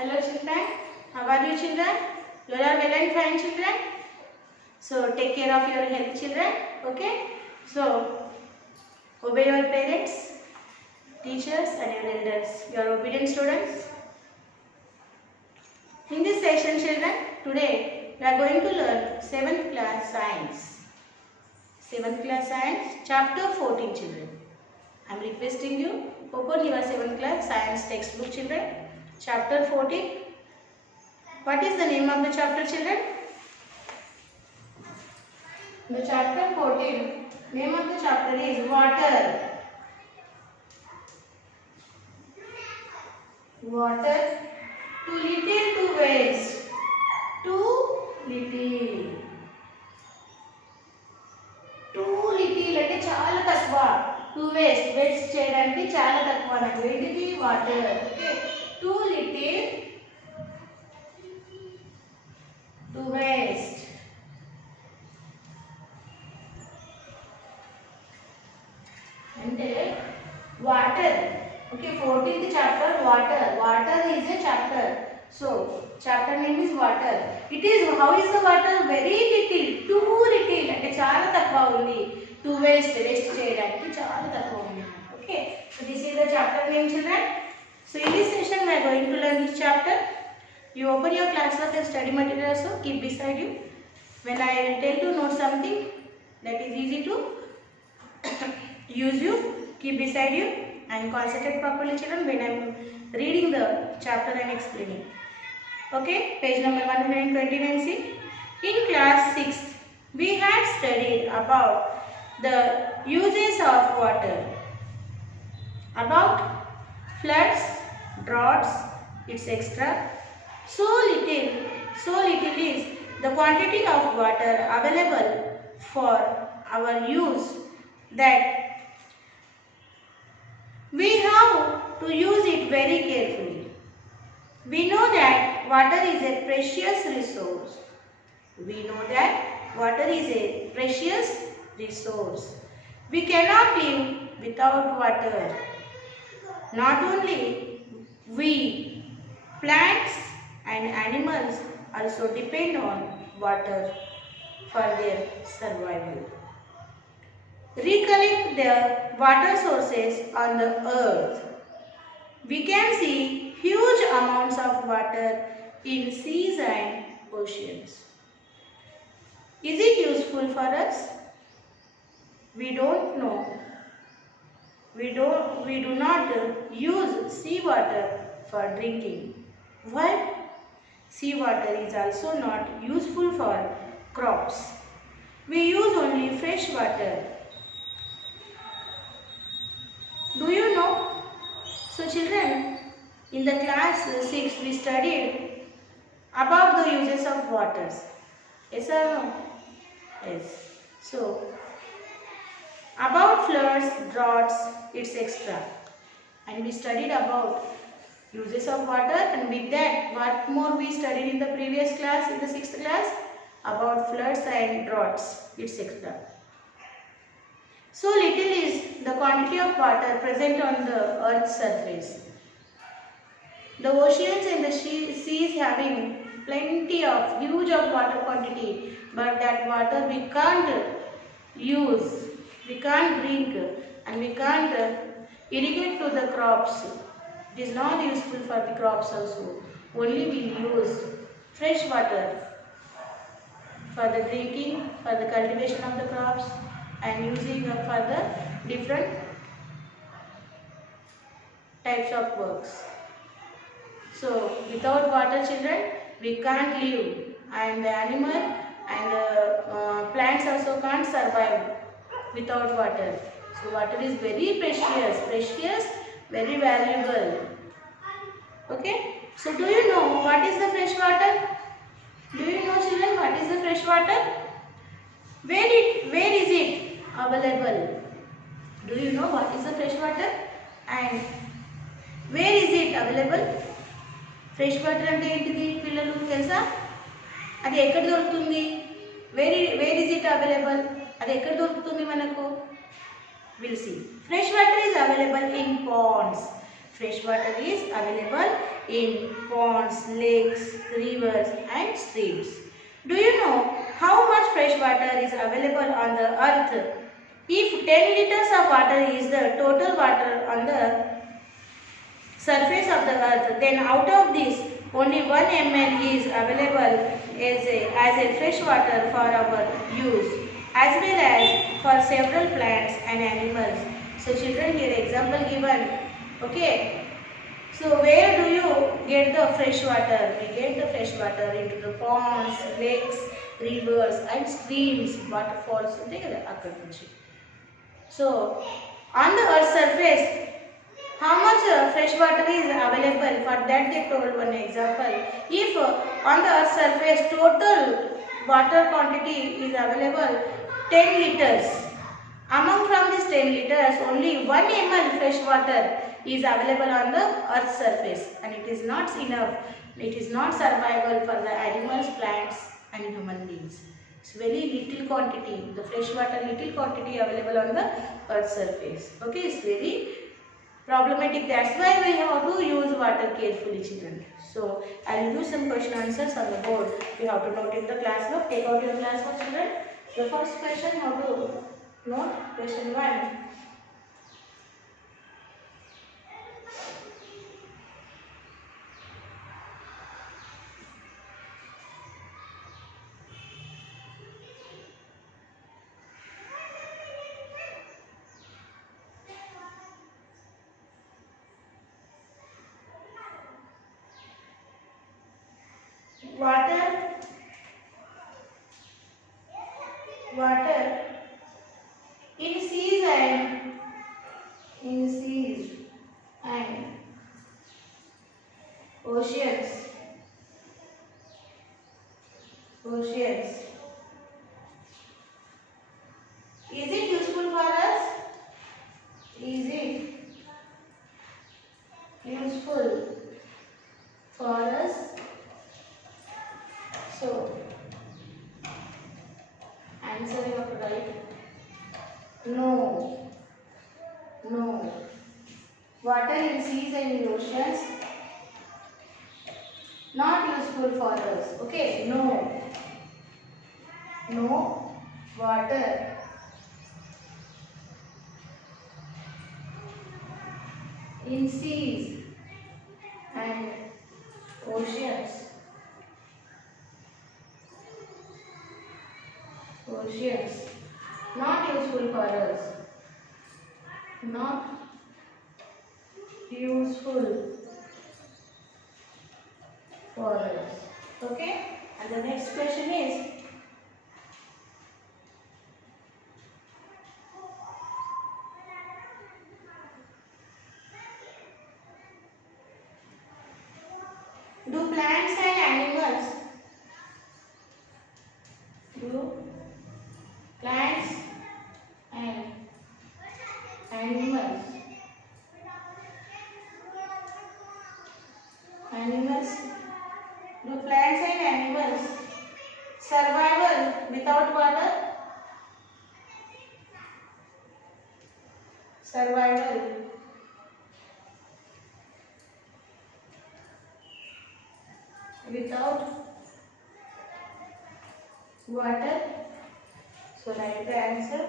Hello children, how are you children? You are well and fine children. So take care of your health children, okay? So obey your parents, teachers and your elders. You are obedient students. In this session children, today we are going to learn 7th class science. 7th class science, chapter 14 children. I am requesting you, open your 7th class science textbook children. Chapter 14. What is the name of the chapter children? The chapter 14, name of the chapter is water. Water, too little to waste. Too little. Too little అంటే చాలా తక్కువ. To waste చేయడానికి చాలా తక్కువ అన్నట్టు. ఏంటిది? Water. Okay. Too little to waste. అంటే water. Okay, 14th chapter water. Water is a chapter. So chapter name is water. It is, how is the water? Very little, too little అంటే చాలా తక్కువ ఉంది. To waste చేయడానికి చాలా తక్కువ ఉంది. Okay, so this is the chapter name children. So in this session we are going to learn this chapter. You open your classwork and study material also, keep beside you. When I tell to note something that is easy to use, you keep beside you and concentrate properly children when I am reading the chapter and explaining. Okay, page number 129 see. In class 6 we had studied about the uses of water, about floods, droughts, etc. So little is the quantity of water available for our use that we have to use it very carefully. We know that water is a precious resource. We know that water is a precious resource. We cannot live without water. Not only we, plants and animals also depend on water for their survival. Recollect the water sources on the earth. We can see huge amounts of water in seas and oceans. Is it useful for us? We don't know. We do not use seawater for drinking. Why? Seawater is also not useful for crops. We use only fresh water. Do you know? So children, in the class 6 we studied about the uses of waters. Yes or no? Yes. So about floods, droughts, etc. And we studied about uses of water, and with that what more we studied in the previous class, in the 6th class, about floods and droughts, etc. So little is the quantity of water present on the earth's surface. The oceans and the seas having plenty of huge of water quantity, but that water we can't use, we can't drink, and we can't irrigate to the crops. It is not useful for the crops also. Only we use fresh water for the drinking, for the cultivation of the crops, and using for the different types of works. So without water children we can't live, and the animal and the plants also can't survive without water. So water is very precious, very valuable. Okay, so do you know what is the fresh water? Do you know children what is the fresh water? Where is it available? Do you know what is the fresh water and where is it available? Fresh water అంటే ఏంటిది పిల్లలు తెలుసా? అది ఎక్కడ దొరుకుతుంది? Where is it available? అది ఎక్కడ దొరుకుతుంది మనకు? Will see. Fresh water is available in ponds. Fresh water is available in ponds, lakes, rivers and streams. Do you know how much fresh water is available on the earth? If 10 liters of water is the total water on the surface of the earth, then out of this only 1 ml is available as a fresh water for our use as well as for several plants and animals. So children, here example given. Okay. So where do you get the fresh water? We get the fresh water into the ponds, lakes, rivers and streams, waterfalls. So on the earth's surface, how much fresh water is available? For that they told one example. If on the earth's surface total water quantity is available 10 liters. Among from these 10 liters only 1 ml fresh water is available on the earth's surface, and it is not enough. It is not survival for the animals, plants and human beings. It's very little quantity, the fresh water little quantity available on the earth's surface. Okay, it's very problematic. That's why we have to use water carefully, children. So I will do some question answers on the board. You have to note in the class book. Take out your class book, children. The first question, how to note question 1. Water in seas and oceans. Is it useful for us? Is it useful for us? So answer you have to write. No. No. Water in seas and in oceans not useful for us. Okay. No. No water in seas and oceans not useful for us. Not useful for us. Okay. And the next question is, do plants and animals do plants and animals survival without water? Survival without water. So write the answer.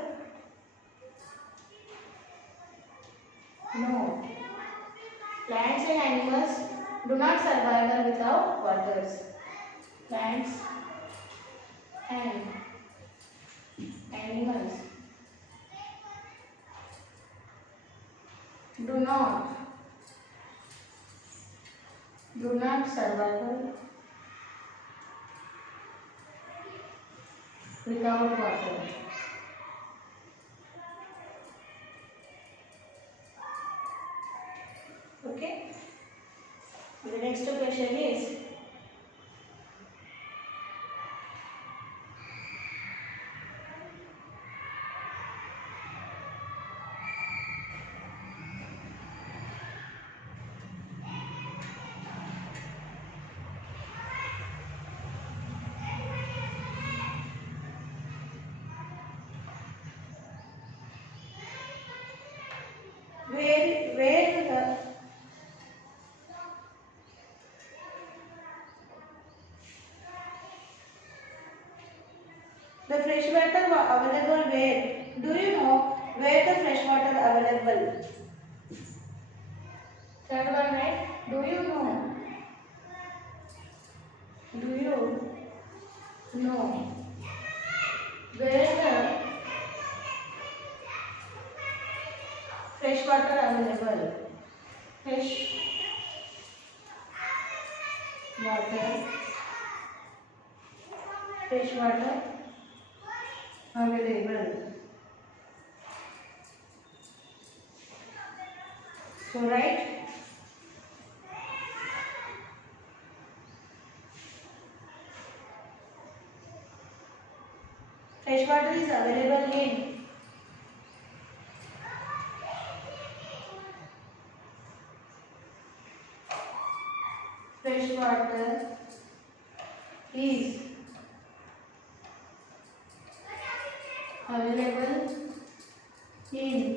No. Plants and animals do not survive without waters. Plants and animals do not survive without water. Okay. The next question is, where where? Do you know where the fresh water available? Third one, right? Do you know? Do you know where the fresh water available? Fresh water. Fresh water available. So right. Fresh water is available in fresh water is available in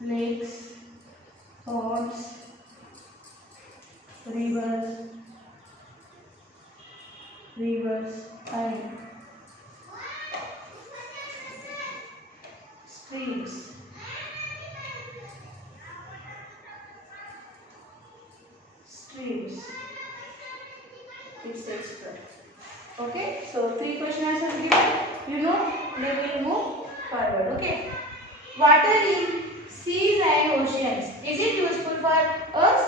lakes, ponds, rivers and streams. Etc. Okay, so 3 questions are given. You know, we will move forward. Okay. Water in seas and oceans. Is it useful for us?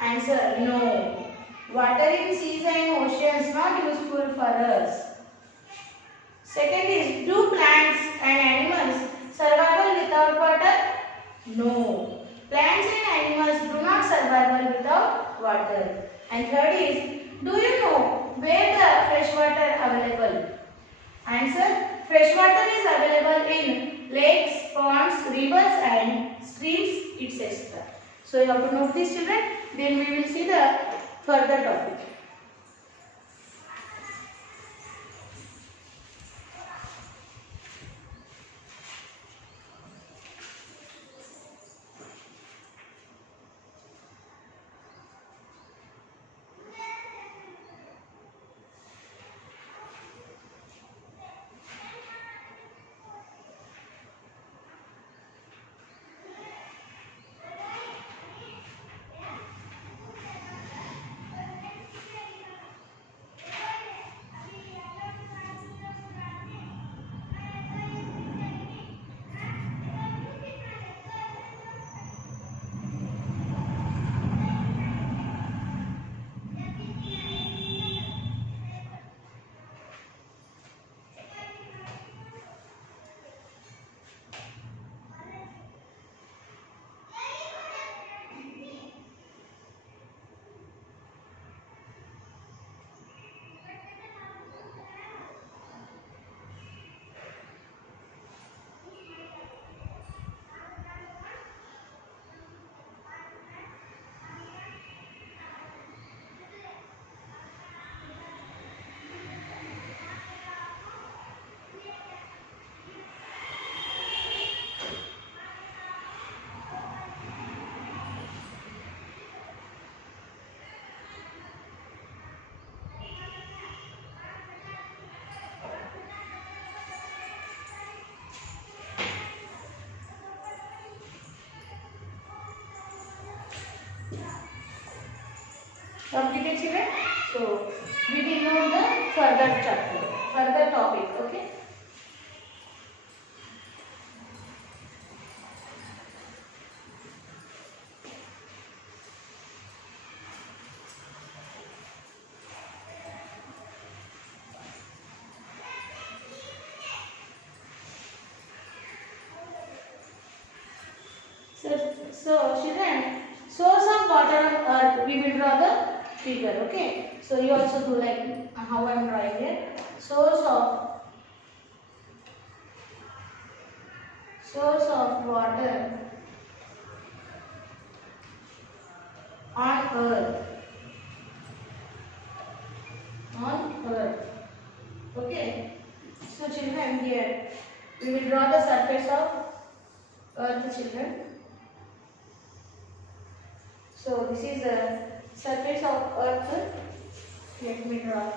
Answer: no. Water in seas and oceans not useful for us. Second is, do plants and animals survive without water? No. Plants and animals do not survive without water. And third is, do you know where the fresh water available? Answer: fresh water is available in lakes, ponds, rivers and streams, etc. So you have to note this, children. Then we will see the further topic. Completed, children? So we will know the further chapter, further topic. Okay. So children, source of water on earth, we will draw the figure. Okay. So you also do like how I am drawing here. Source of water on earth. Okay. So children, here we will draw the surface of earth, children. So this is the surface of earth. Let me draw.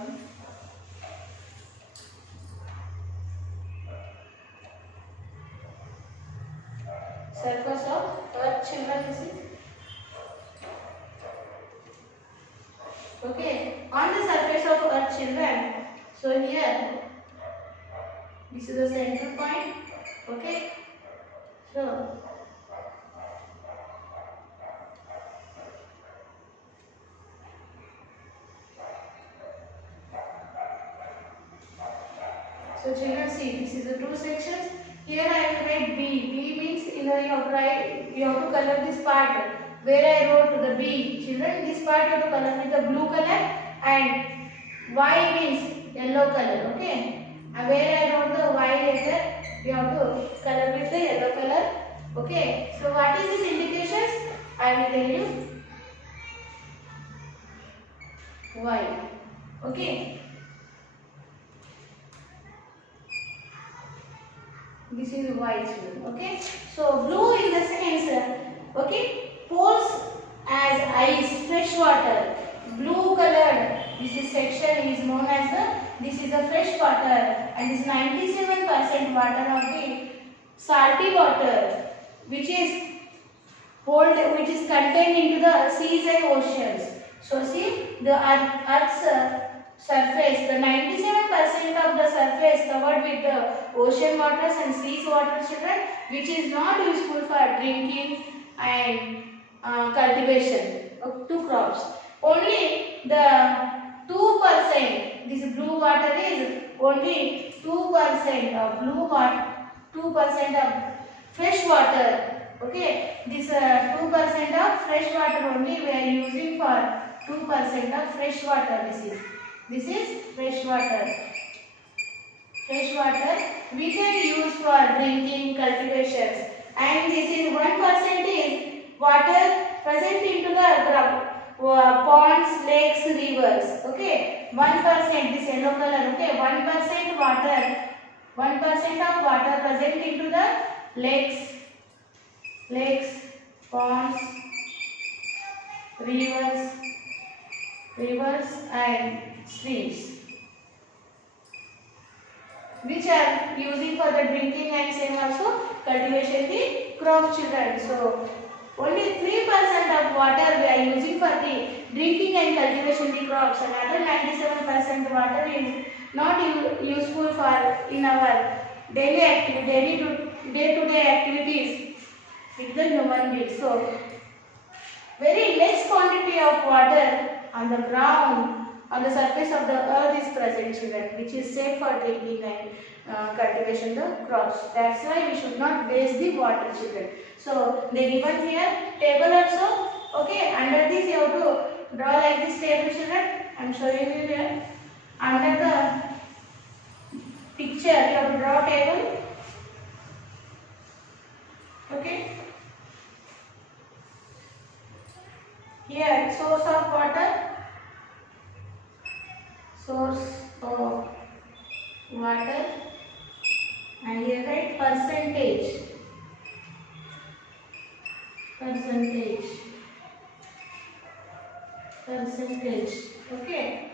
Surface of earth, children, this is. Okay, on the surface of earth, children. So here, this is the center point. Okay, so children, see, this is the two sections. Here I will write B. B means you have to write, you have to color this part where I wrote the B. Children, this part you have to color with the blue color, and Y means yellow color. Okay, and where I wrote the Y letter, you have to color with the yellow color. Okay, so what is this indications? I will tell you. Y. Okay. This is white, okay. So blue in the sense, okay, poles as ice, fresh water. Blue colored. This section is known as this is a fresh water, and this 97% water of the salty water, which is contained into the seas and oceans. So see the Earth's surface, the 97% of the surface covered with the ocean waters and seas water, children, which is not useful for drinking and cultivation to crops. Only the 2%, this blue water is only 2% of blue water, 2% of fresh water. Okay, this 2% of fresh water only we are using for 2% of fresh water. This is fresh water. Fresh water we can use for drinking, cultivations, and this is 1% is water present into the ponds, lakes, rivers. Okay, 1% this yellow color. Okay, 1% water, 1% of water present into the lakes, ponds, rivers and streams, which are using for the drinking and same also cultivation the crop, children. So only 3% of water we are using for the drinking and cultivation the crops, and other 97% water is not useful for in our daily activity, day-to-day activities with the human beings. So very less quantity of water on the ground, on the surface of the earth is present, children, which is safe for drinking and cultivation the crops. That's why we should not waste the water, children. So they given here table also. Okay, under this you have to draw like this table, children. I am showing you here. Under the picture you have to draw table. Okay. Here source of water. Source of water, and here write percentage. Okay,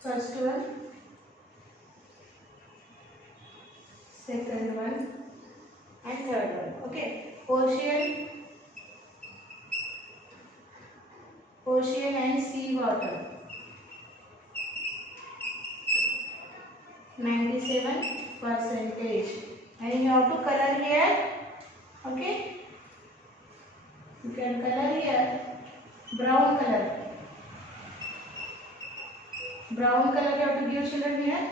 first one, second one, and third one. Okay, ocean and sea water, 97%, and you have to color here. Okay, you can color here brown color. Brown color you have to give, children, here.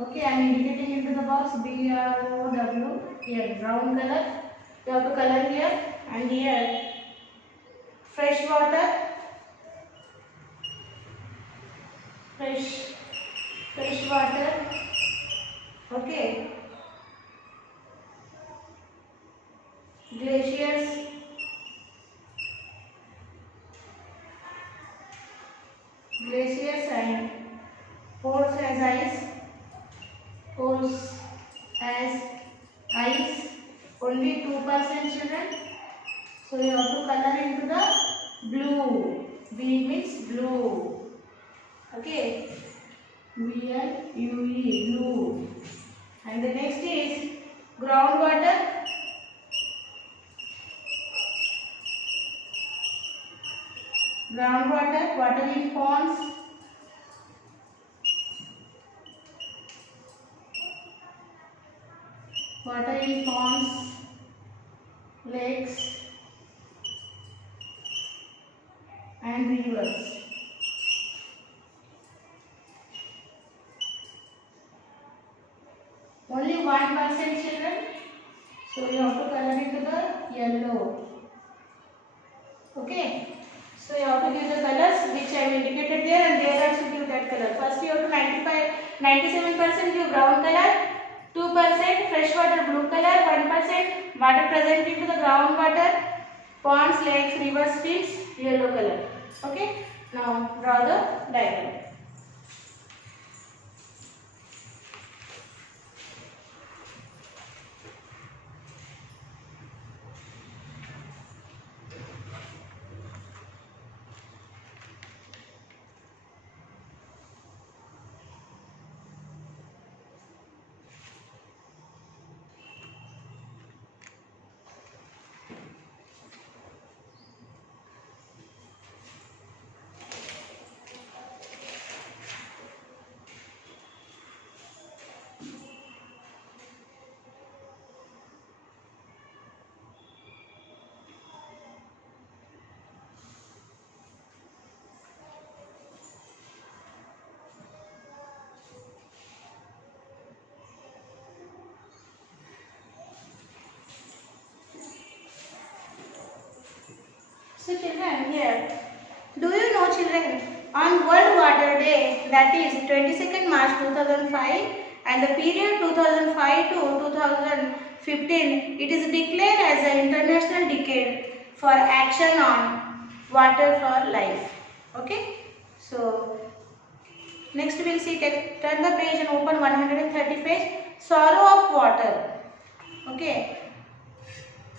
Okay, I am indicating into the box BROW. Here brown color you have to color here, and here fresh water, fresh water. Okay, glaciers, and poles as ice, only 2%, children. So you have to color into the blue. B means blue. Okay, BLUE, blue. And the next is groundwater, water in ponds, lakes and rivers. Only 1% children, so you have to color it to the yellow. Okay, so you have to give the colors which I have indicated there, and there also give that color. First you have to 97% give brown color, 2% freshwater blue color, 1% water present into the groundwater, ponds, lakes, rivers, streams, yellow color. Okay, now draw the diagram. So children, here, do you know children, on World Water Day, that is 22nd March 2005, and the period 2005 to 2015, it is declared as an international decade for action on water for life. Okay, so next we will see, turn the page and open 130 page, sorrow of water. Okay.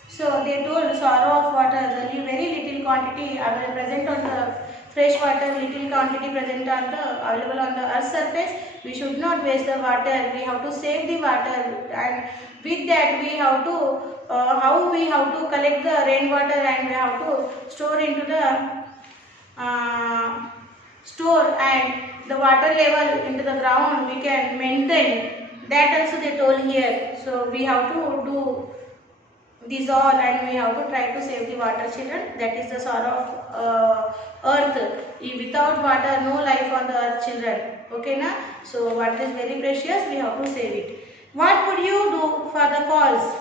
So they told sorrow of water, the very little quantity present on the fresh water, little quantity present on the available on the earth's surface. We should not waste the water. We have to save the water, and with that we have to how we have to collect the rainwater, and we have to store into the store, and the water level into the ground we can maintain. That also they told here. So we have to do these all, and we have to try to save the water, children. That is the sorrow of earth. Without water, no life on the earth, children. Okay, na? So water is very precious. We have to save it. What would you do for the cause?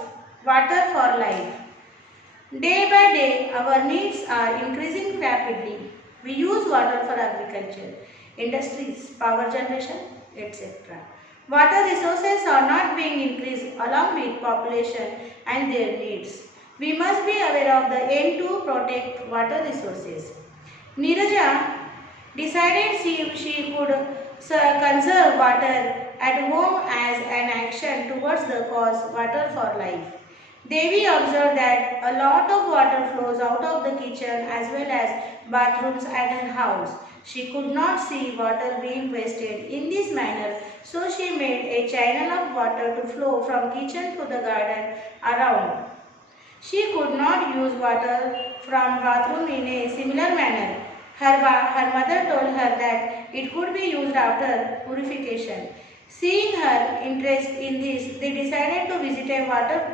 Water for life. Day by day, our needs are increasing rapidly. We use water for agriculture, industries, power generation, etc. Water resources are not being increased along with population and their needs. We must be aware of the aim to protect water resources. Neeraja decided she could conserve water at home as an action towards the cause water for life. Devi observed that a lot of water flows out of the kitchen as well as bathrooms at her house. She could not see water being wasted in this manner, so she made a channel of water to flow from kitchen to the garden around. She could not use water from bathroom in a similar manner. Her mother told her that it could be used after purification. Seeing her interest in this, they decided to visit a water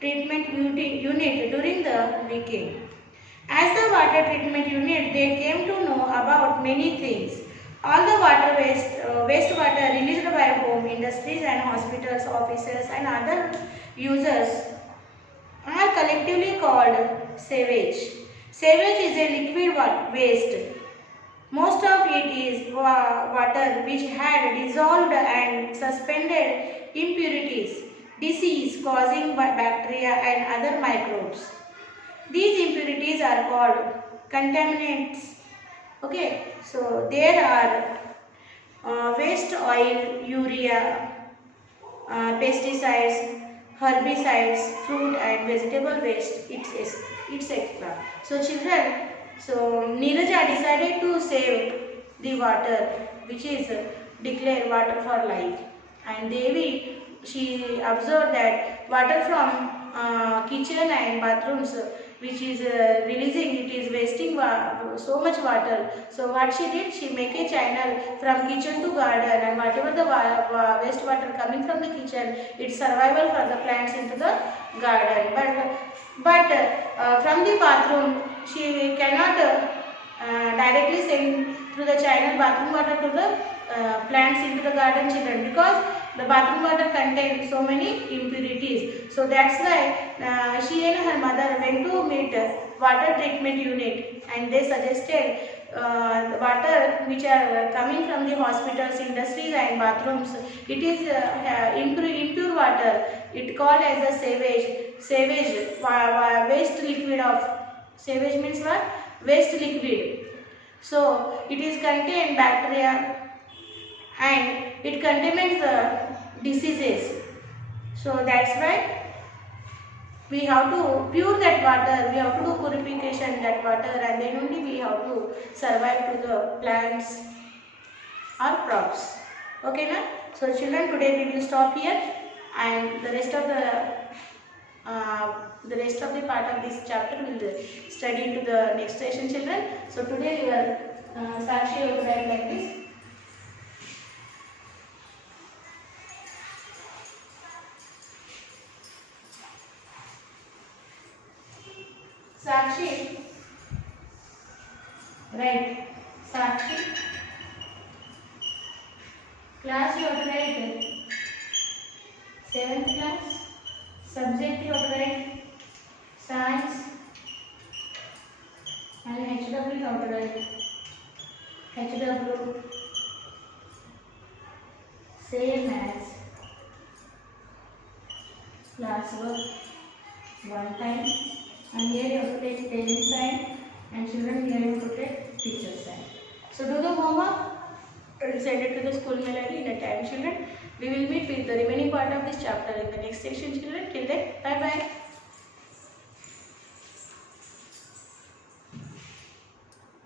treatment unit during the weekend. As the water treatment unit, they came to know about many things. All the wastewater released by home, industries and hospitals, offices and other users are collectively called sewage. Sewage is a liquid waste. Most of it is water which had dissolved and suspended impurities, disease causing bacteria and other microbes. These impurities are called contaminants. Okay, so there are waste oil, urea, pesticides, herbicides, fruit and vegetable waste, etc. So children, so Neeraja decided to save the water, which is declared water for life. And Devi, she observed that water from kitchen and bathrooms which is releasing, it is wasting so much water. So what she did, she make a channel from kitchen to garden, and whatever the waste water coming from the kitchen, it's survival for the plants into the garden. But from the bathroom, she cannot directly send through the channel bathroom water to the plants into the garden, children, because the bathroom water contains so many impurities. So that's why she and her mother went to meet water treatment unit, and they suggested the water which are coming from the hospitals, industries and bathrooms, it is impure water. It called as a sewage waste liquid of, sewage means what? Waste liquid. So it is contain bacteria and it contains the diseases. So that's why we have to pure that water, we have to do purification that water, and then only we have to survive to the plants or crops. Okay na? So children, today we will stop here, and the rest of the part of this chapter will study into the next session, children. So today your Sakshi will write like this. Sakshi, right? Sakshi, class you have to write 7th class. Subject you have to write science, and HW you have to write HW, same as classwork one time. And here you have to take parent sign, and children here you have to take teacher sign. So do the homework and send it to the school mail ID in a time, children. We will meet with the remaining part of this chapter in the next section, children. Till then, bye bye.